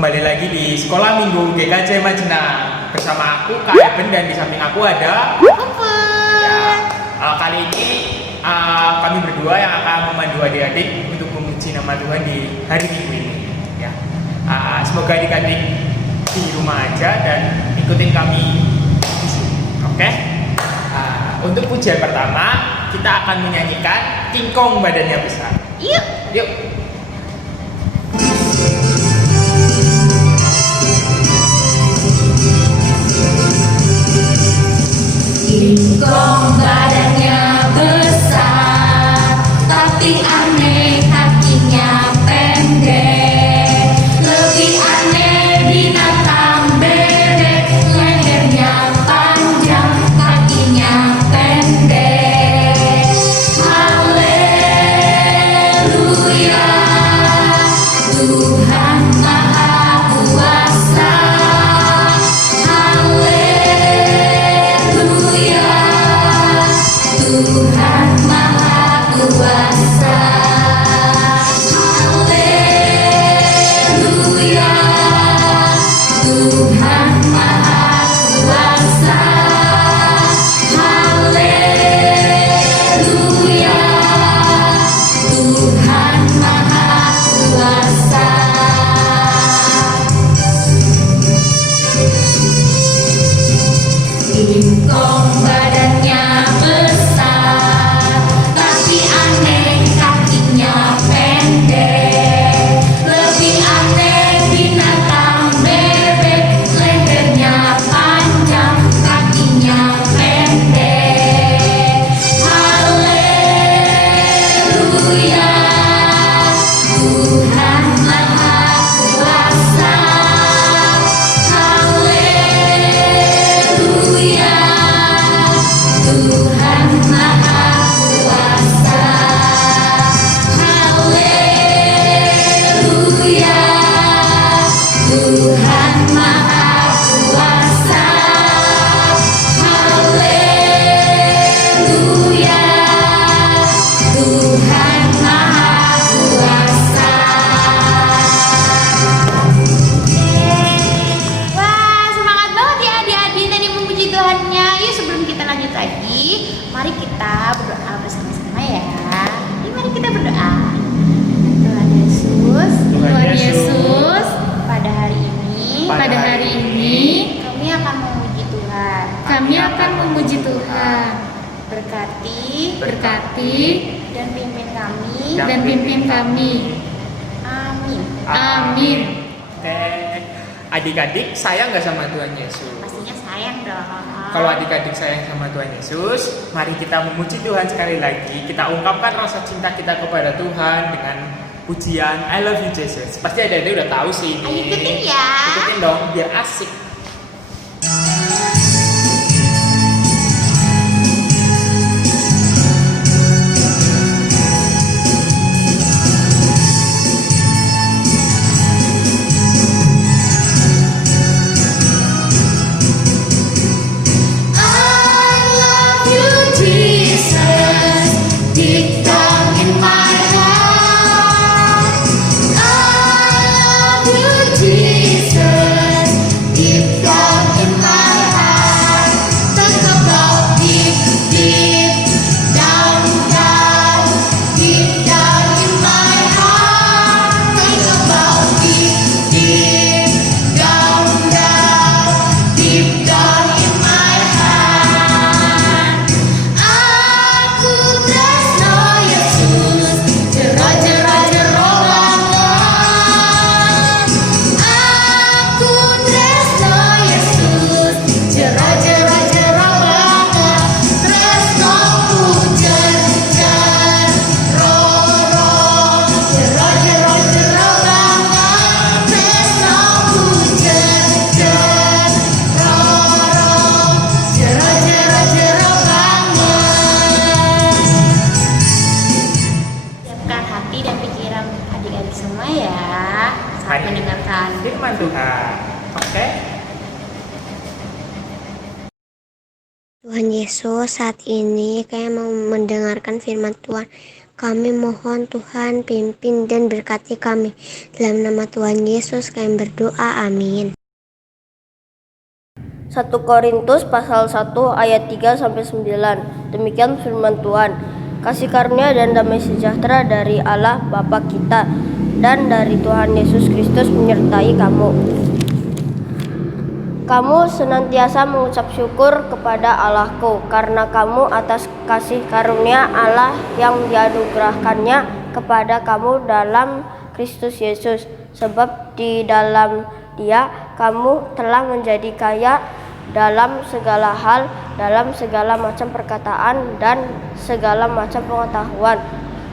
kembali lagi di Sekolah Minggu GKJ Majenang bersama aku Kak Eben dan di samping aku ada kali ini kami berdua yang akan memandu adik-adik untuk memuji nama Tuhan di hari Minggu ini. Ya, semoga adik-adik di rumah aja dan ikutin kami di sini. Oke? Untuk pujian pertama kita akan menyanyikan King Kong badannya besar. Yuk. King Kong badannya besar, tapi aneh kakinya pendek. Lebih aneh binatang bebek, lehernya panjang, kakinya pendek. Haleluya, Tuhan Maha Kuasa. Tuhan Maha Kuasa. Haleluya, Tuhan Maha Kuasa. Haleluya, Tuhan Maha Kuasa. King Kong badannya besar, tapi aneh kakinya pendek. Lebih aneh binatang bebek, lehernya panjang, kakinya pendek. Haleluya, Tuhan Maha Kuasa. Haleluya, Tuhan Maha Kuasa. Haleluya, Tuhan Maha Kuasa. Haleluya, Tuhan Maha Kuasa. Wah, semangat banget ya adik-adik tadi memuji Tuhannya. Yuk sebelum kita lanjut lagi, mari kita berdoa bersama-sama ya. Mari kita berdoa. Tuhan Yesus, pada hari ini kami akan memuji Tuhan. Berkati dan pimpin kami. Amin. Oke. Adik-adik sayang nggak sama Tuhan Yesus? Pastinya sayang dong. Kalau adik-adik sayang sama Tuhan Yesus, mari kita memuji Tuhan sekali lagi. Kita ungkapkan rasa cinta kita kepada Tuhan dengan pujian I love you Jesus. Pasti adik-adik udah tahu sih ini. Ayo ikutin ya. Ikutin dong biar asik. Deep down in my heart, I love you, Jesus. Deep down in my heart, think about deep, deep down, down, deep down in my heart, think about deep, deep down, down, deep down in my heart. Aku tresno Yesus, jero-jero banget. Aku tresno Yesus, jero-jero banget. Tresnoku jer-jer roro, jero-jero banget. Tresnoku jer-jer roro, jero-jero banget. Siapkan hati dan pikiran adik-adik semua ya saat Mari. mendengarkan. Firman Tuhan. Oke. Tuhan Yesus, saat ini kayak mau mendengarkan firman Tuhan. Kami mohon Tuhan pimpin dan berkati kami. Dalam nama Tuhan Yesus kami berdoa, amin. 1 Korintus pasal 1 ayat 3-9. Demikian firman Tuhan. Kasih karunia dan damai sejahtera dari Allah Bapa kita dan dari Tuhan Yesus Kristus menyertai kamu. Kamu senantiasa mengucap syukur kepada Allahku karena kamu atas kasih karunia Allah yang dianugerahkannya kepada kamu dalam Kristus Yesus. Sebab di dalam Dia kamu telah menjadi kaya dalam segala hal, dalam segala macam perkataan dan segala macam pengetahuan,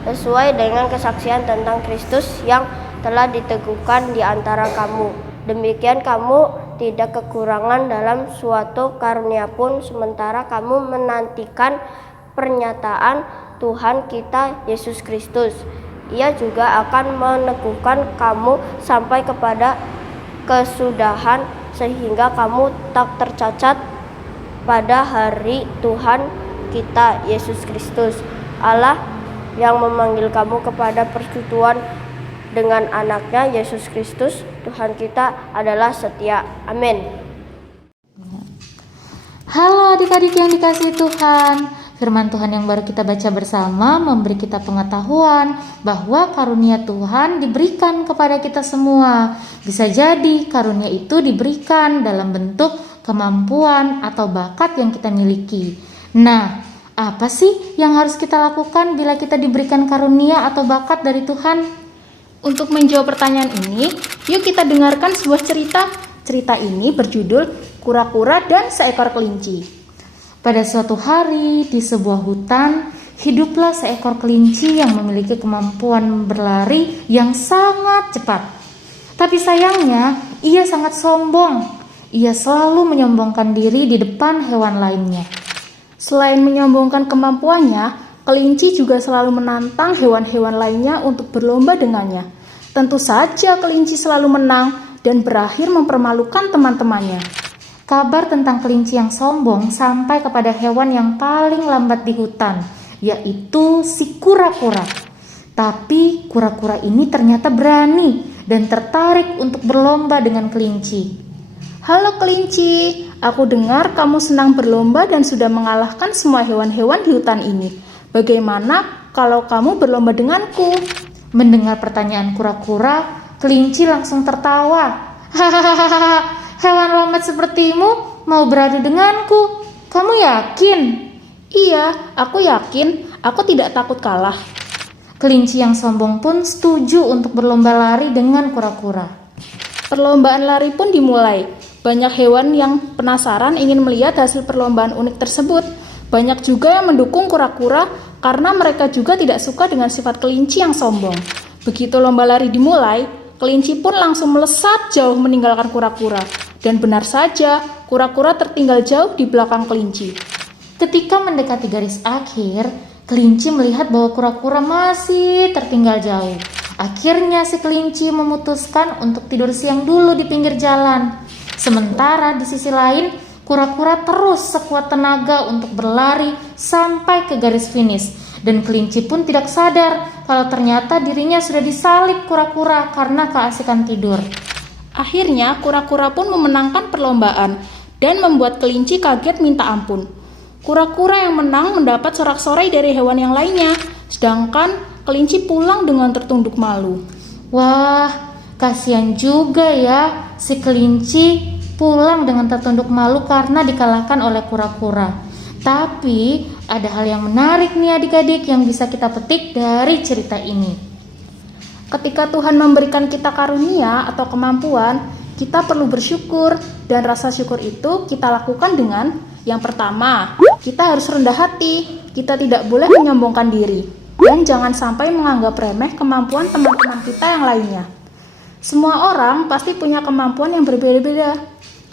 sesuai dengan kesaksian tentang Kristus yang telah diteguhkan di antara kamu. Demikian kamu tidak kekurangan dalam suatu karunia pun, sementara kamu menantikan pernyataan Tuhan kita Yesus Kristus. Ia juga akan meneguhkan kamu sampai kepada kesudahan, sehingga kamu tak tercacat pada hari Tuhan kita Yesus Kristus. Allah yang memanggil kamu kepada persekutuan dengan anaknya Yesus Kristus Tuhan kita adalah setia. Amin. Halo adik-adik yang dikasihi Tuhan. Firman Tuhan yang baru kita baca bersama memberi kita pengetahuan bahwa karunia Tuhan diberikan kepada kita semua. Bisa jadi karunia itu diberikan dalam bentuk kemampuan atau bakat yang kita miliki. Nah, apa sih yang harus kita lakukan bila kita diberikan karunia atau bakat dari Tuhan? Untuk menjawab pertanyaan ini, yuk kita dengarkan sebuah cerita. Cerita ini berjudul Kura-kura dan Seekor Kelinci. Pada suatu hari di sebuah hutan, hiduplah seekor kelinci yang memiliki kemampuan berlari yang sangat cepat. Tapi sayangnya, ia sangat sombong. Ia selalu menyombongkan diri di depan hewan lainnya. Selain menyombongkan kemampuannya, kelinci juga selalu menantang hewan-hewan lainnya untuk berlomba dengannya. Tentu saja kelinci selalu menang dan berakhir mempermalukan teman-temannya. Kabar tentang kelinci yang sombong sampai kepada hewan yang paling lambat di hutan, yaitu si kura-kura. Tapi kura-kura ini ternyata berani dan tertarik untuk berlomba dengan kelinci. Halo kelinci, aku dengar kamu senang berlomba dan sudah mengalahkan semua hewan-hewan di hutan ini. Bagaimana kalau kamu berlomba denganku? Mendengar pertanyaan kura-kura, kelinci langsung tertawa. Hahaha. Hewan lambat sepertimu mau beradu denganku. Kamu yakin? Iya, aku yakin. Aku tidak takut kalah. Kelinci yang sombong pun setuju untuk berlomba lari dengan kura-kura. Perlombaan lari pun dimulai. Banyak hewan yang penasaran ingin melihat hasil perlombaan unik tersebut. Banyak juga yang mendukung kura-kura karena mereka juga tidak suka dengan sifat kelinci yang sombong. Begitu lomba lari dimulai, kelinci pun langsung melesat jauh meninggalkan kura-kura. Dan benar saja, kura-kura tertinggal jauh di belakang kelinci. Ketika mendekati garis akhir, kelinci melihat bahwa kura-kura masih tertinggal jauh. Akhirnya si kelinci memutuskan untuk tidur siang dulu di pinggir jalan. Sementara di sisi lain, kura-kura terus sekuat tenaga untuk berlari sampai ke garis finish. Dan kelinci pun tidak sadar kalau ternyata dirinya sudah disalib kura-kura karena keasikan tidur. Akhirnya, kura-kura pun memenangkan perlombaan dan membuat kelinci kaget minta ampun. Kura-kura yang menang mendapat sorak-sorai dari hewan yang lainnya, sedangkan kelinci pulang dengan tertunduk malu. Wah, kasihan juga ya si kelinci pulang dengan tertunduk malu karena dikalahkan oleh kura-kura. Tapi ada hal yang menarik nih adik-adik yang bisa kita petik dari cerita ini. Ketika Tuhan memberikan kita karunia atau kemampuan, kita perlu bersyukur, dan rasa syukur itu kita lakukan dengan yang pertama, kita harus rendah hati, kita tidak boleh menyombongkan diri, dan jangan sampai menganggap remeh kemampuan teman-teman kita yang lainnya. Semua orang pasti punya kemampuan yang berbeda-beda.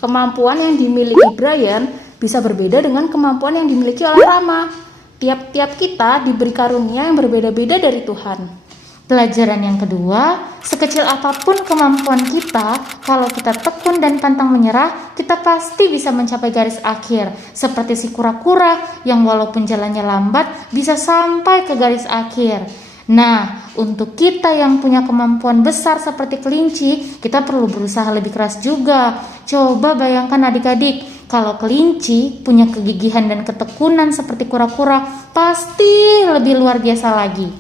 Kemampuan yang dimiliki Brian bisa berbeda dengan kemampuan yang dimiliki oleh Rama. Tiap-tiap kita diberi karunia yang berbeda-beda dari Tuhan. Pelajaran yang kedua, sekecil apapun kemampuan kita, kalau kita tekun dan pantang menyerah, kita pasti bisa mencapai garis akhir. Seperti si kura-kura yang walaupun jalannya lambat, bisa sampai ke garis akhir. Nah, untuk kita yang punya kemampuan besar seperti kelinci, kita perlu berusaha lebih keras juga. Coba bayangkan adik-adik, kalau kelinci punya kegigihan dan ketekunan seperti kura-kura, pasti lebih luar biasa lagi.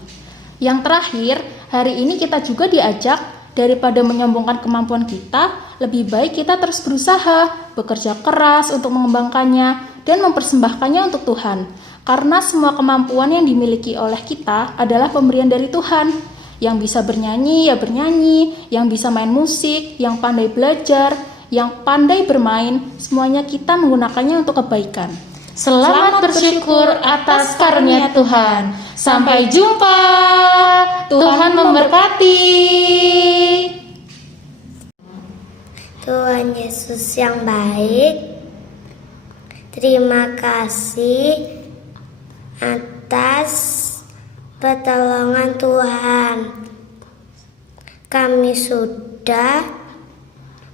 Yang terakhir, hari ini kita juga diajak daripada menyombongkan kemampuan kita, lebih baik kita terus berusaha, bekerja keras untuk mengembangkannya dan mempersembahkannya untuk Tuhan. Karena semua kemampuan yang dimiliki oleh kita adalah pemberian dari Tuhan. Yang bisa bernyanyi ya bernyanyi, yang bisa main musik, yang pandai belajar, yang pandai bermain, semuanya kita menggunakannya untuk kebaikan. Selamat bersyukur atas karunia Tuhan. Sampai jumpa. Tuhan memberkati. Tuhan Yesus yang baik, terima kasih atas pertolongan Tuhan. Kami sudah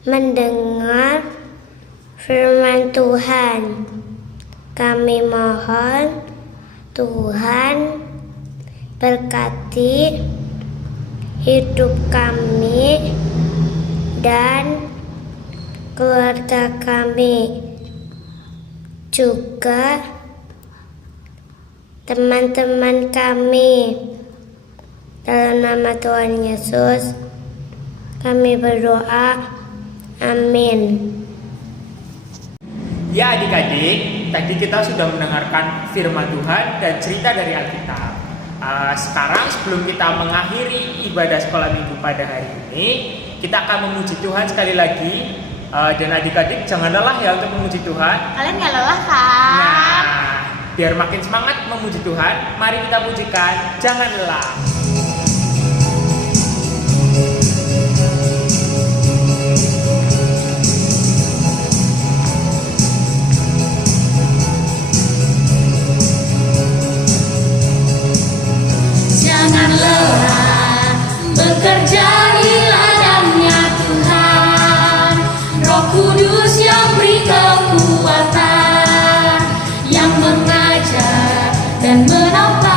mendengar firman Tuhan. Kami mohon Tuhan berkati hidup kami dan keluarga kami, juga teman-teman kami. Dalam nama Tuhan Yesus kami berdoa, amin. Ya adik-adik, tadi kita sudah mendengarkan firman Tuhan dan cerita dari Alkitab. Sekarang sebelum kita mengakhiri ibadah sekolah minggu pada hari ini, kita akan memuji Tuhan sekali lagi. Dan adik-adik jangan lelah ya untuk memuji Tuhan. Kalian gak lelah kan? Nah, biar makin semangat memuji Tuhan, mari kita pujikan Jangan Lelah. Jangan lelah bekerja di ladangnya Tuhan. Roh Kudus yang beri kekuatan, yang mengajar dan menopang.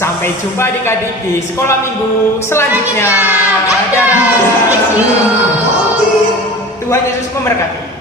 Sampai jumpa adik-adik di sekolah minggu selanjutnya. Dadah. Tuhan Yesus memberkati.